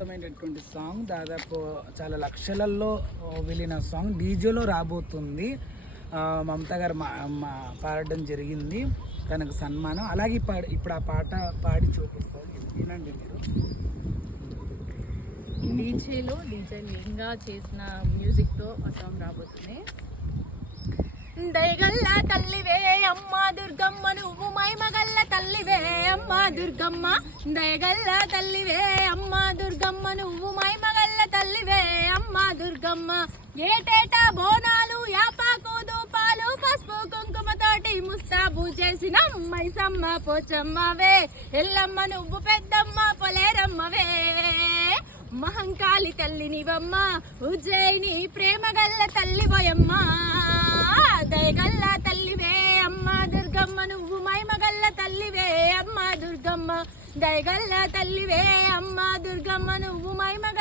అద్భుతమైనటువంటి సాంగ్. దాదాపు చాలా లక్షలలో వెళ్ళిన సాంగ్ డీజేలో రాబోతుంది. మమతా గారు పాడడం జరిగింది, తనకు సన్మానం. అలాగే ఇప్పుడు ఆ పాట పాడి చూపిస్తారు, వినండి మీరు. డీజేలో లింగా చేసిన మ్యూజిక్తో ఆ సాంగ్ రాబోతుంది. దయగల్ల తల్లివే అమ్మ దుర్గమ్మ, నువ్వు మైమగల్ల తల్లివే అమ్మ దుర్గమ్మ. దయగల్ల తల్లివే అమ్మ దుర్గమ్మ, నువ్వు మైమగల్ల తల్లివే అమ్మ దుర్గమ్మ. ఏటేటా బోనాలు యాపాకు దూపాలు పసుపు కుంకుమతోటి ముస్తాబు చేసిన మైసమ్మ పోచమ్మవే. ఎల్లమ్మ నువ్వు పెద్దమ్మ పొలేరమ్మవే. మహంకాళి తల్లి నీవమ్మ, ఉజ్జయిని ప్రేమగల్ల తల్లి పోయమ్మ. దయగల్ల తల్లివే అమ్మ దుర్గమ్మ, నువ్వు మైమగల్ల తల్లివే అమ్మ దుర్గమ్మ. దయగల్ల తల్లివే అమ్మ దుర్గమ్మ, నువ్వు మైమగల్ల